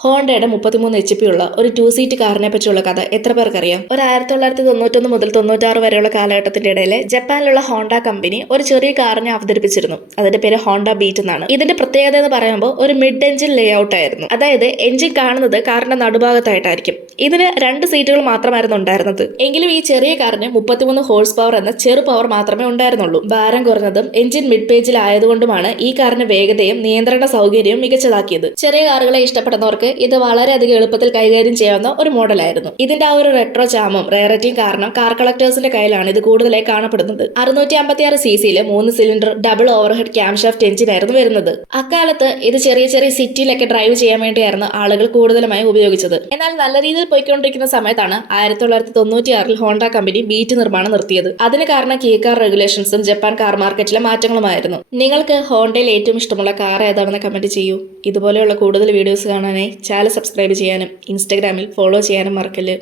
ഹോണ്ടയുടെ 33 HP ഉള്ള ഒരു 2 സീറ്റ് കാറിനെ പറ്റിയുള്ള കഥ എത്ര പേർക്കറിയാം? ഒരു 1991 മുതൽ 96 വരെയുള്ള കാലഘട്ടത്തിന്റെ ഇടയിലെ ജപ്പാനിലുള്ള ഹോണ്ട കമ്പനി ഒരു ചെറിയ കാറിനെ അവതരിപ്പിച്ചിരുന്നു. അതിന്റെ പേര് ഹോണ്ട ബീറ്റ് എന്നാണ്. ഇതിന്റെ പ്രത്യേകത എന്ന് പറയുമ്പോൾ ഒരു മിഡ് എഞ്ചിൻ ലേ ഔട്ട് ആയിരുന്നു. അതായത് എഞ്ചിൻ കാണുന്നത് കാറിന്റെ നടുഭാഗത്തായിട്ടായിരിക്കും. ഇതിന് 2 സീറ്റുകൾ മാത്രമായിരുന്നു ഉണ്ടായിരുന്നത്. എങ്കിലും ഈ ചെറിയ കാറിന് 33 ഹോഴ്സ് പവർ എന്ന ചെറു പവർ മാത്രമേ ഉണ്ടായിരുന്നുള്ളൂ. ഭാരം കുറഞ്ഞതും എഞ്ചിൻ മിഡ് പേജിൽ ആയതുകൊണ്ടുമാണ് ഈ കാറിന് വേഗതയും നിയന്ത്രണ സൗകര്യവും മികച്ചതാക്കിയത്. ചെറിയ കാറുകളെ ഇഷ്ടപ്പെടുന്നവർക്ക് ഇത് വളരെയധികം എളുപ്പത്തിൽ കൈകാര്യം ചെയ്യാവുന്ന ഒരു മോഡലായിരുന്നു. ഇതിന്റെ ആ ഒരു റെട്രോ ചാമും റേറിറ്റിയും കാരണം കാർ കളക്ടേഴ്സിന്റെ കയ്യിലാണ് ഇത് കൂടുതലായി കാണപ്പെടുന്നത്. 656 സിസിയിലെ 3 cylinder double overhead camshaft engine ആയിരുന്നു വരുന്നത്. അക്കാലത്ത് ഇത് ചെറിയ ചെറിയ സിറ്റിയിലൊക്കെ ഡ്രൈവ് ചെയ്യാൻ വേണ്ടിയായിരുന്നു ആളുകൾ കൂടുതലുമായി ഉപയോഗിച്ചത്. എന്നാൽ നല്ല രീതിയിൽ പോയിക്കൊണ്ടിരിക്കുന്ന സമയത്താണ് 1996 ഹോണ്ട കമ്പനി ബീറ്റ് നിർമ്മാണം നിർത്തിയത്. അതിന് കാരണം കീ കാർ റെഗുലേഷൻസും ജപ്പാൻ കാർ മാർക്കറ്റിലെ മാറ്റങ്ങളുമായിരുന്നു. നിങ്ങൾക്ക് ഹോണ്ടയിൽ ഏറ്റവും ഇഷ്ടമുള്ള കാർ ഏതാണെന്ന് കമന്റ് ചെയ്യൂ. ഇതുപോലെയുള്ള കൂടുതൽ വീഡിയോസ് കാണാനായി ചാനൽ സബ്സ്ക്രൈബ് ചെയ്യാനും ഇൻസ്റ്റഗ്രാമിൽ ഫോളോ ചെയ്യാനും മറക്കല്ല്.